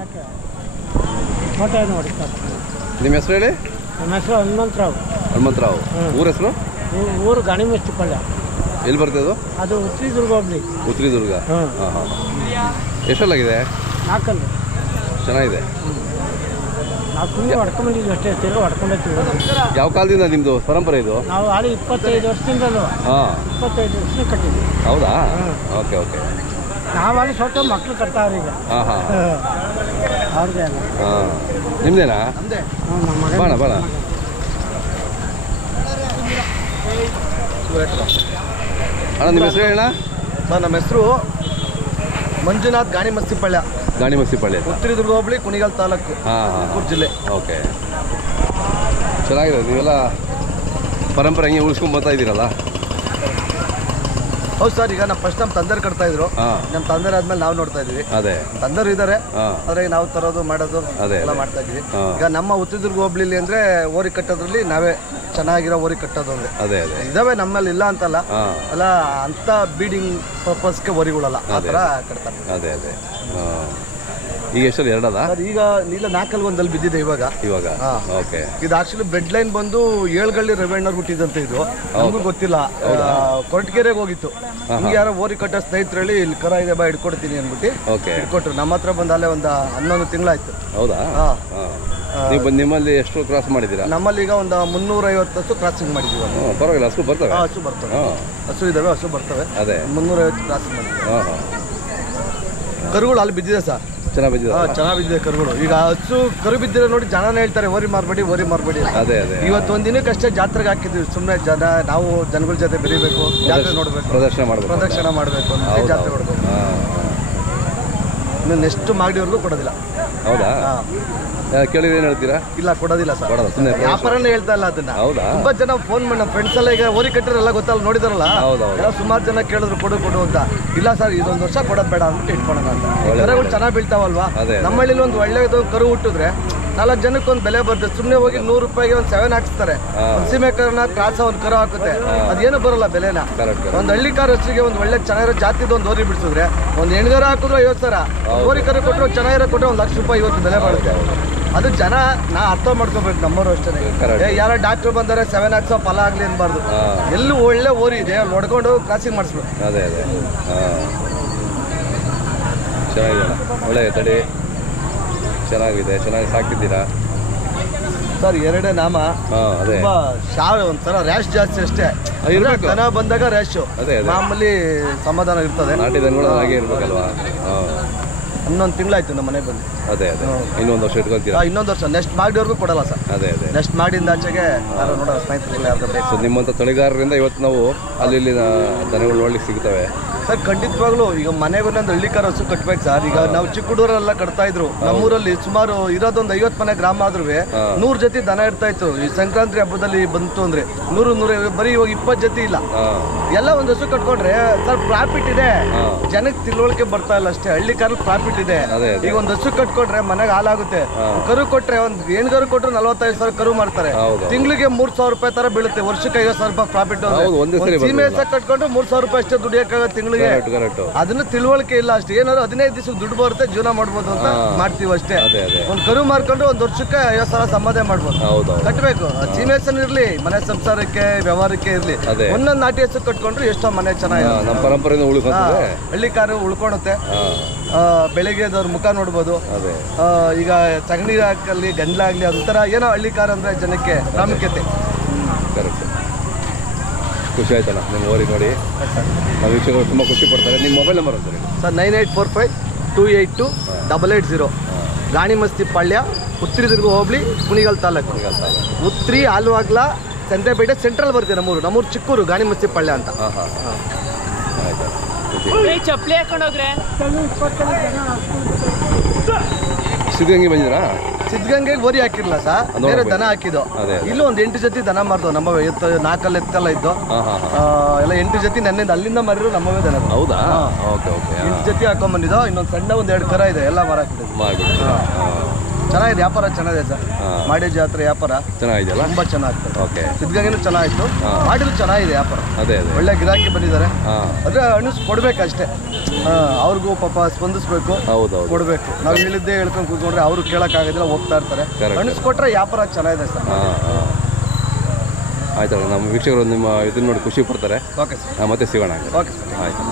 ಯಾಕೆ ಮೊಟ್ಟೆ ನೋಡಿ ಸರ್. ನಿಮ್ಮ ಹೆಸರು ಹೇಳಿ. ನಮ್ಮ ಹೆಸರು ಹನುಮಂತರಾವ್. ಹನುಮಂತರಾವ್. ಊರ ಹೆಸರು? ಊರು ಗಾಣಿಮಸ್ತಿಪಳ್ಳ. ಎಲ್ಲಿ ಬರ್ತದೆ ಅದು ಉತ್ರಿದುರ್ಗ ಹೋಗ್ಲಿ. ಉತ್ರಿದುರ್ಗ. ಹಾಂ ಹಾಂ. ಎಷ್ಟಲ್ಲಾಗಿದೆ? 4 ಚೆನ್ನಾಗಿದೆ. ನಾವು ತುಂಬ ಹೊಡ್ಕೊಂಡ್ಬಂದಿದ್ವಿ ಅಷ್ಟೇ, ತಿರುಗಿ ಹೊಡ್ಕೊಂಡೈತೀವಿ. ಯಾವ ಕಾಲದಿಂದ ನಿಮ್ಮದು ಪರಂಪರೆ ಇದು? ನಾವು ಹಾಳಿ 25 ವರ್ಷದಿಂದಲೂ. ಹಾಂ, 25 ವರ್ಷ ಕಟ್ಟಿದ್ವಿ. ಹೌದಾ? Okay okay. ನಾವು ಅಲ್ಲಿ ಸ್ವಲ್ಪ ಮಕ್ಕಳು ಕಟ್ತಾವ್ರಿ ಈಗ. ಹಾಂ ಹಾಂ. ಅವ್ರದ್ದೇ ಅಲ್ಲ. ಹಾಂ, ನಿಮ್ಮದೇನಾ? ನಮ್ಮದೇ. ನಮ್ಮ ಮಗ. ಬಾಣ ಬಾಣ. ಅಣ್ಣ ನಿಮ್ಮ ಹೆಸರು ಹೇಳಣ್ಣ. ನಮ್ಮ ಹೆಸರು ಮಂಜುನಾಥ್ ಗಾಣಿಮಸ್ತಿಪಳ್ಳ. ಗಾಣಿಮಸ್ತಿಪಳ್ಳಿ. ಉತ್ರಿದುರ್ಗ ಹೋಬಳಿ, ಕುಣಿಗಲ್ ತಾಲೂಕು, ತುಮಕೂರು ಜಿಲ್ಲೆ. ಓಕೆ, ಚೆನ್ನಾಗಿದೆ. ನೀವೆಲ್ಲ ಪರಂಪರೆ ಹಂಗೆ ಉಳಿಸ್ಕೊಂಡು ಬರ್ತಾ ಇದ್ದೀರಲ್ಲ? ಹೌದು ಸರ್. ಈಗ ನಮ್ಮ ಫಸ್ಟ್ ನಮ್ಮ ತಂದೆರು ಕಟ್ತಾ ಇದ್ರು. ನಮ್ಮ ತಂದೆರು ಆದ್ಮೇಲೆ ನಾವು ನೋಡ್ತಾ ಇದೀವಿ. ಅದೇ ತಂದೆರು ಇದ್ದಾರೆ, ಆದ್ರೆ ನಾವು ತರೋದು ಮಾಡೋದು ಎಲ್ಲ ಮಾಡ್ತಾ ಇದೀವಿ. ಈಗ ನಮ್ಮ ಉತ್ರಿದುರ್ಗ ಹೋಬಳಿಲಿ ಅಂದ್ರೆ ಓರಿ ಕಟ್ಟೋದ್ರಲ್ಲಿ ನಾವೇ ಚೆನ್ನಾಗಿರೋ ಓರಿ ಕಟ್ಟೋದು ಅಂದ್ರೆ ಅದೇ ಅದೇ ಇದಾವೆ ನಮ್ಮಲ್ಲಿ, ಇಲ್ಲ ಅಂತಲ್ಲ. ಅಲ್ಲ ಅಂತ ಬೀಡಿಂಗ್ ಪರ್ಪಸ್ಗೆ ಓರಿಗಳಲ್ಲ, ಆ ಥರ ಕಟ್ತಾರೆ. ಅದೇ ಅದೇ. ಈಗ ಎಷ್ಟಲ್ಲಿ? 2 ಸರ್ ಈಗ ನೀಲ 4 ಒಂದಲ್ಲಿ ಬಿದ್ದಿದೆ ಇವಾಗ. ಓಕೆ. ಇದು ಆಕ್ಚುಲಿ ಬ್ರೆಡ್ ಲೈನ್ ಬಂದು ಏಳ್ಗಳ್ಳಿ ರೆವೆಣ್ಣರ್ ಹುಟ್ಟಿದಂತ ಇದು ನಮಗೂ ಗೊತ್ತಿಲ್ಲ. ಕೊರಟಗೆರೆಗೆ ಹೋಗಿತ್ತು. ನಿಮ್ಗೆ ಯಾರೋ ಓರಿ ಕಟ್ಟೋ ಸ್ನೇಹಿತರು ಹೇಳಿ ಇಲ್ಲಿ ಕರ ಇದೆ ಬಾ ಹಿಡ್ಕೊಡ್ತೀನಿ ಅಂದ್ಬಿಟ್ಟು ಹಿಡ್ಕೊಟ್ರು. ನಮ್ಮ ಹತ್ರ ಬಂದು ಅಲ್ಲೇ ಒಂದು 11 ತಿಂಗಳಾಯ್ತು. ಹೌದಾ? ನಿಮ್ಮಲ್ಲಿ ಎಷ್ಟು ಕ್ರಾಸ್ ಮಾಡಿದ್ದೀರಾ? ನಮ್ಮಲ್ಲಿ ಈಗ ಒಂದು 350 ಹಸು ಕ್ರಾಸಿಂಗ್ ಮಾಡಿದ್ದೀವಿ. ಪರವಾಗಿಲ್ಲ. ಹಸು ಬರ್ತವೆ? ಹಸು ಬರ್ತವೆ, ಹಸು ಇದಾವೆ, ಹಸು ಬರ್ತವೆ. ಅದೇ 350 ಕ್ರಾಸಿಂಗ್ ಮಾಡಿದ್ದೀವಿ. ಕರುಗಳು ಅಲ್ಲಿ ಬಿದ್ದಿದೆ ಸರ್, ಚೆನ್ನಾಗಿ ಬಿದ್ದಿದೆ ಕರುಗಳು. ಈಗ ಹಸು ಕರು ಬಿದ್ದಿರೋ ನೋಡಿ ಜನನೇ ಹೇಳ್ತಾರೆ ಓರಿ ಮಾರ್ಬೇಡಿ, ಓರಿ ಮಾರ್ಬೇಡಿ. ಅದೇ ಅದೇ. ಇವತ್ತು ಒಂದಿನಕ್ಕೆ ಅಷ್ಟೇ ಜಾತ್ರೆಗೆ ಹಾಕಿದ್ವಿ. ಸುಮ್ಮನೆ ನಾವು ಜನಗಳ ಜೊತೆ ಬೆರಿಬೇಕು, ಜಾತ್ರೆ ನೋಡ್ಬೇಕು, ಪ್ರದರ್ಶನ ಮಾಡಬೇಕು ಅಂತ ಜಾತ್ರೆ ನೋಡ್ಬೇಕು. ಇನ್ನು ನೆಕ್ಸ್ಟ್ ಮಾಗಡಿವರೆಗೂ ಕೊಡೋದಿಲ್ಲ. ಹೌದಾ? ಕೇಳಿದ್ರೆ ಏನು ಹೇಳ್ತೀರಾ? ಇಲ್ಲ, ಕೊಡೋದಿಲ್ಲ ಸರ್. ವ್ಯಾಪಾರನೇ ಹೇಳ್ತಾ ಇಲ್ಲ ಅದನ್ನ. ತುಂಬಾ ಜನ ಫೋನ್ ಮಾಡಿ ನಮ್ಮ ಫ್ರೆಂಡ್ಸ್ ಎಲ್ಲ ಈಗ ಓರಿ ಕಟ್ಟಿರಲ್ಲ ಗೊತ್ತಲ್ಲ, ನೋಡಿದಾರಲ್ಲ, ಸುಮಾರು ಜನ ಕೇಳಿದ್ರು ಕೊಡು ಅಂತ. ಇಲ್ಲ ಸರ್, ಇದೊಂದು ವರ್ಷ ಕೊಡೋದು ಬೇಡ ಅಂದ್ಬಿಟ್ಟು ಇಟ್ಕೊಳೋಣ ಅಂತ. ಕರುಗಳು ಚೆನ್ನಾಗಿ ಬೀಳ್ತಾವಲ್ವಾ. ನಮ್ಮಳ್ಳಿಲಿ ಒಂದು ಒಳ್ಳೆದು ಕರು ಹುಟ್ಟಿದ್ರೆ 4 ಜನಕ್ಕೆ ಒಂದು ಬೆಲೆ ಬರ್ತದೆ. ಸುಮ್ಮನೆ ಹೋಗಿ 100 ರೂಪಾಯಿಗೆ ಒಂದು 7 ಹಾಕ್ಸ್ತಾರೆ. ಒಂದು ಸೀಮೆ ಕರನ ಕ್ರಾಸ ಒಂದು ಕರು ಹಾಕುತ್ತೆ, ಅದೇನು ಬರೋಲ್ಲ ಬೆಲೆನ. ಒಂದು ಹಳ್ಳಿ ಕಾರ್ ಹಸಿಗೆ ಒಂದು ಒಳ್ಳೆ ಚೆನ್ನಾಗಿರೋ ಜಾತಿದ ಒಂದು ಓರಿ ಬಿಡಿಸಿದ್ರೆ ಒಂದು ಹೆಣ್ಗರ ಹಾಕಿದ್ರು 50,000, ಓರಿ ಕರು ಕೊಟ್ಟರು ಚೆನ್ನಾಗಿರೋ ಕೊಟ್ಟರೆ 1 ಲಕ್ಷ ರೂಪಾಯಿ ಇವತ್ತು ಬೆಲೆ ಬಾಳುತ್ತೆ. ಅದು ಜನ ಅರ್ಥ ಮಾಡ್ಕೋಬೇಕು, ನಮ್ಮವರು ಅಷ್ಟೇ. ಯಾರೋ ಡಾಕ್ಟರ್ ಬಂದರೆ 7 ಹಾಕ್ಸೋ ಫಲ ಆಗಲಿ ಅನ್ಬಾರ್ದು. ಎಲ್ಲೂ ಒಳ್ಳೆ ಓರಿ ಇದೆ ಅಲ್ಲಿ ನೋಡ್ಕೊಂಡು ಕ್ರಾಸಿಂಗ್ ಮಾಡಿಸ್ಬೇಕು. ಅದೇ ಅದೇ. ಚೆನ್ನಾಗಿದೆ, ಒಳ್ಳೆ ತಳಿ ಚೆನ್ನಾಗಿದೆ, ಚೆನ್ನಾಗಿ ಸಾಕಿದ್ದೀರಾ ಸರ್. 2 ನಾಮ ತುಂಬಾ ಒಂಥರ ರ್ಯಾಶ್ ಜಾಸ್ತಿ ಅಷ್ಟೇ. ದನ ಬಂದಾಗ ರ್ಯಾಶು, ಮಾಮೂಲಿ ಸಮಾಧಾನ ಇರ್ತದೆ. ನಾಟಿ ದನಗಳು ಹಾಗೆ ಇರ್ಬೇಕಲ್ವಾ? 11 ತಿಂಗಳಾಯ್ತು ನಮ್ಮ ಮನೆಗೆ ಬಂದು. ಅದೇ ಅದೇ. ಇನ್ನೊಂದು ವರ್ಷ ಇಟ್ಕೊಳ್ತೀರಾ? ಇನ್ನೊಂದು ವರ್ಷ ನೆಕ್ಸ್ಟ್ ಮಾಡಿದವ್ರಿಗೂ ಕೊಡಲ್ಲ ಸರ್. ಅದೇ ಅದೇ. ನೆಕ್ಸ್ಟ್ ಮಾಡಿಂದ ಆಚೆಗೆ ಯಾರು ನೋಡೋ ಸ್ನೇಹಿತರು ಯಾರು ಬೇಕು. ನಿಮ್ಮಂಥ ತಳಿಗಾರರಿಂದ ಇವತ್ತು ನಾವು ಅಲ್ಲಿ ದನಗಳು ನೋಡ್ಲಿಕ್ಕೆ ಸಿಗ್ತವೆ ಸರ್. ಖಂಡಿತವಾಗ್ಲು ಈಗ ಮನೆಗೂ ಒಂದು ಹಳ್ಳಿಕಾರ ಹಸು ಕಟ್ಬೇಕು ಸರ್. ಈಗ ನಾವು ಚಿಕ್ಕ ಹುಡುಗರೆಲ್ಲ ಕಟ್ತಾ ಇದ್ರು. ನಮ್ಮೂರಲ್ಲಿ ಸುಮಾರು ಇರೋದೊಂದು 50 ಮನೆ ಗ್ರಾಮ ಆದ್ರೂ 100 ಜೊತೆ ದನ ಇರ್ತಾ ಇತ್ತು. ಈ ಸಂಕ್ರಾಂತಿ ಹಬ್ಬದಲ್ಲಿ ಬಂತು ಅಂದ್ರೆ 100 ಬರೀ ಇವಾಗ 20 ಜೊತೆ ಇಲ್ಲ. ಎಲ್ಲ ಒಂದು ಹಸು ಕಟ್ಕೊಂಡ್ರೆ ಸರ್ ಪ್ರಾಫಿಟ್ ಇದೆ. ಜನಕ್ಕೆ ತಿಳುವಳಿಕೆ ಬರ್ತಾ ಇಲ್ಲ ಅಷ್ಟೇ. ಹಳ್ಳಿಕಾರಲ್ಲಿ ಪ್ರಾಫಿಟ್ ಇದೆ. ಈಗ ಒಂದು ಹಸು ಕಟ್ಕೊಂಡ್ರೆ ಮನೆಗೆ ಹಾಲಾಗುತ್ತೆ. ಕರು ಕೊಟ್ರೆ ಒಂದು ಹೆಣ್ಗರು ಕೊಟ್ರೆ 45,000 ಕರು ಮಾಡ್ತಾರೆ. ತಿಂಗಳಿಗೆ 3,000 ರೂಪಾಯಿ ತರ ಬೀಳುತ್ತೆ. ವರ್ಷಕ್ಕೆ 50,000 ರೂಪಾಯಿ ಪ್ರಾಫಿಟ್. ಸೀಮೆ ಕಟ್ಕೊಂಡ್ರೆ 3,000 ರೂಪಾಯಿ ಅಷ್ಟೇ ದುಡಿಯಕ್ಕಾಗ ತಿಂಗಳಿಗೆ. ಅದನ್ನ ತಿಳುವಳಿಕೆ ಇಲ್ಲ ಅಷ್ಟೇ. ಏನಾದ್ರು 15 ದಿವಸಕ್ಕೆ ದುಡ್ಡು ಬರುತ್ತೆ, ಜೀವನ ಮಾಡ್ಬೋದು ಅಂತ ಮಾಡ್ತೀವಿ ಅಷ್ಟೇ. ಒಂದು ಕರು ಮಾರ್ಕೊಂಡು 1 ವರ್ಷಕ್ಕೆ 50,000 ಸಂಪಾದನೆ ಮಾಡ್ಬೋದು. ಕಟ್ಟಬೇಕು. ಸೀಮೆಸನ್ ಇರ್ಲಿ, ಮನೆ ಸಂಸಾರಕ್ಕೆ ವ್ಯವಹಾರಕ್ಕೆ ಇರ್ಲಿ, ಒಂದೊಂದು ನಾಟಿ ಹಸು ಕಟ್ಕೊಂಡ್ರೆ ಎಷ್ಟೋ ಮನೆ ಚೆನ್ನಾಗಿ ಹಳ್ಳಿ ಕಾರು ಉಳ್ಕೊಳುತ್ತೆ. ಬೆಳಿಗ್ಗೆ ಅವ್ರ ಮುಖ ನೋಡ್ಬೋದು. ಈಗ ಸಗಣಿ ಹಾಕಲ್ಲಿ ಗಂಡ್ಲಾಗ್ಲಿ ಅದೊಂಥರ ಏನೋ ಹಳ್ಳಿ ಕಾರ್ ಅಂದ್ರೆ ಜನಕ್ಕೆ ಪ್ರಾಮುಖ್ಯತೆ. ಖುಷಿ ಆಯ್ತಲ್ಲ ನಿಮ್ಮ ಓರಿ ನೋಡಿ. ನಾವು ವೀಕ್ಷಕರು ತುಂಬ ಖುಷಿ ಪಡ್ತಾರೆ. ನಿಮ್ಮ ಮೊಬೈಲ್ ನಂಬರ್ ಅಂತ ಹೇಳಿ ಸರ್. 9845-282-880. ಗಾಣಿಮಸ್ತಿಪಳ್ಳ, ಉತ್ರಿದುರ್ಗ ಹೋಬಳಿ, ಕುಣಿಗಲ್ ತಾಲೂಕು. ಉತ್ರಿ ಆಲ್ವಾಗ್ಲ ಸಂತೆಪೇಟೆ ಸೆಂಟ್ರಲ್ ಬರ್ತೀವಿ. ನಮ್ಮೂರು ಚಿಕ್ಕೂರು, ಗಾಣಿಮಸ್ತಿಪಳ್ಳ ಅಂತ. ಚಪ್ಪಲಿ ಹಾಕೊಂಡೋಗ್ರೆ. ಸಿದ್ಧಗಂಗೆ ಬಂದಿದ್ರಾ? ಸಿದ್ಧಗಂಗೆಗೆ ಓರಿ ಹಾಕಿರ್ಲ ಸರ್, ಬೇರೆ ದನ ಹಾಕಿದ್ದು. ಇಲ್ಲೂ ಒಂದು 8 ಜೊತೆ ದನ ಮಾರ್ದವು. ನಮ್ಮ 4 ಎತ್ತೆಲ್ಲ ಇದ್ದು ಎಲ್ಲ 8 ಜೊತೆ ನನ್ನಿಂದ ಅಲ್ಲಿಂದ ಮಾರಿದ್ರು ನಮ್ಮವೇ ದನ. ಹೌದಾ? Okay okay. 8 ಜೊತೆ ಹಾಕೊಂಡ್ಬಂದಿದ್ದು. ಇನ್ನೊಂದು ಸಣ್ಣ 1-2 ಕರ ಇದೆ, ಎಲ್ಲ ಮಾರಾಕಿದ್ದು. ಚೆನ್ನಾಗಿದೆ, ವ್ಯಾಪಾರ ಚೆನ್ನಾಗಿದೆ ಸರ್. ಮಾಡಿ ಜಾತ್ರೆ ವ್ಯಾಪಾರ ಚೆನ್ನಾಗಿದೆಯಲ್ಲ? ತುಂಬ ಚೆನ್ನಾಗ್ತದೆ. ಓಕೆ. ಸಿದ್ಧಗಂಗೆನೂ ಚೆನ್ನಾಗಿತ್ತು, ಮಾಡಿದ್ರು ಚೆನ್ನಾಗಿದೆ ವ್ಯಾಪಾರ. ಅದೇ ಒಳ್ಳೆ ಗಿರಾಕಿ ಬಂದಿದ್ದಾರೆ. ಆದರೆ ಅಣಿಸ್ ಕೊಡ್ಬೇಕಷ್ಟೇ, ಅವ್ರಿಗೂ ಪಾಪ ಸ್ಪಂದಿಸ್ಬೇಕು, ಕೊಡಬೇಕು. ನಾವು ಹೇಳಿದ್ದೇ ಹೇಳ್ಕೊಂಡು ಕೂತ್ಕೊಂಡ್ರೆ ಅವರು ಕೇಳೋಕ್ಕಾಗೋದಿಲ್ಲ, ಹೋಗ್ತಾ ಇರ್ತಾರೆ. ಅಣಿಸ್ಕೊಟ್ರೆ ವ್ಯಾಪಾರ ಚೆನ್ನಾಗಿದೆ ಸರ್. ಆಯ್ತಲ್ಲ, ನಮ್ಮ ವೀಕ್ಷಕರು ನಿಮ್ಮ ಇದನ್ನ ನೋಡಿ ಖುಷಿ ಪಡ್ತಾರೆ. ಓಕೆ ಸರ್, ಮತ್ತೆ ಸಿಗೋಣ. ಓಕೆ ಸರ್, ಆಯ್ತು.